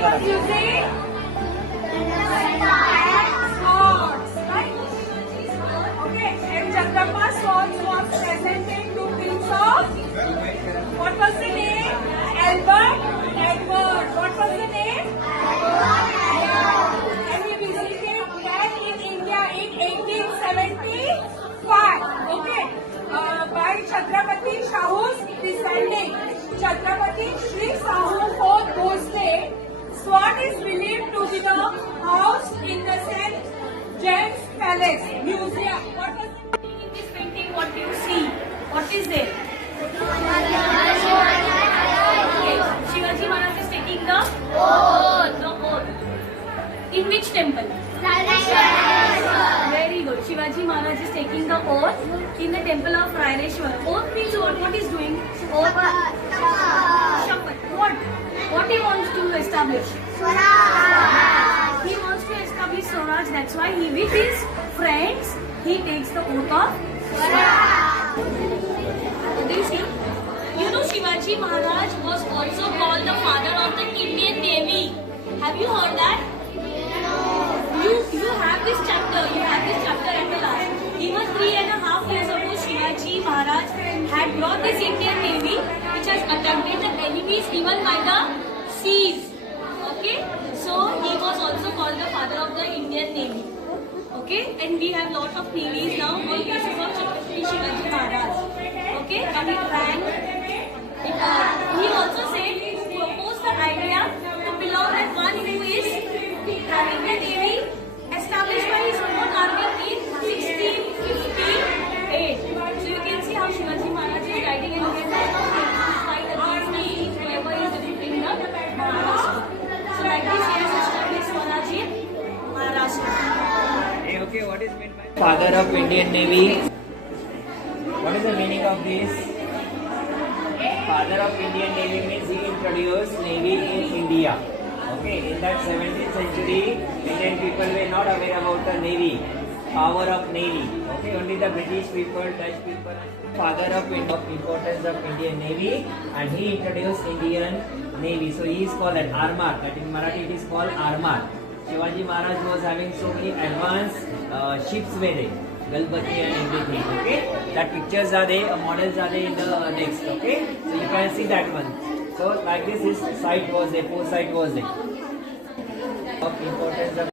was using swords, right? Okay, and Chandrama's sword was presented to Prince of. What was the name? Albert Edward. What was the name? And he visited back in India in 1875. Okay, by Chhatrapati Shahu's descending. Chhatrapati Shri Sahu IV Bhosle. Sword is believed to be the house in the St. James Palace Museum. What was the meaning in this painting? What do you see? What is there? Okay, Shivaji Maharaj is taking the oath. The oath. In which temple? Very good. Shivaji Maharaj is taking the oath in the temple of Raireshwar. Oath means what? What is doing? Oath. Shapath. What he wants to establish? He wants to establish Swaraj. That's why he, with his friends, he takes the oath of Swaraj. Do you see? You know, Shivaji Maharaj was also called the father of the Indian Navy. Have you heard that? You have this chapter. You have this chapter at the last. Even 3.5 years ago, Shivaji Maharaj had brought this Indian Navy, which has attacked the enemies even by the seas. Okay, so he was also called the father of the Indian Navy. Okay, and we have lot of navies now on basis of Chhatrapati Shivaji Maharaj. Okay, and it ran. He also said, proposed the idea to belong as one who is having the navy established by his own army in 1658. So you can see how Shivaji Maharaj is guiding and fight against the whoever is defeating the Maharashtra. So like this, he has established Swaraj in Maharashtra. Okay, what is meant by father of Indian Navy? What is the meaning of this? Father of Indian Navy means he introduced Navy in India. Okay, in that 17th century, Indian people were not aware about the Navy, power of Navy. Okay, only the British people, Dutch people. Father of importance of Indian Navy, and he introduced Indian Navy. So he is called an armar. That in Marathi it is called armar. Shivaji Maharaj was having so many advanced ships were there, Galpati and everything. Okay, that pictures are there, models are there in the next. Okay, so you can see that one. So like this, his site was there, foresight was there. Of importance of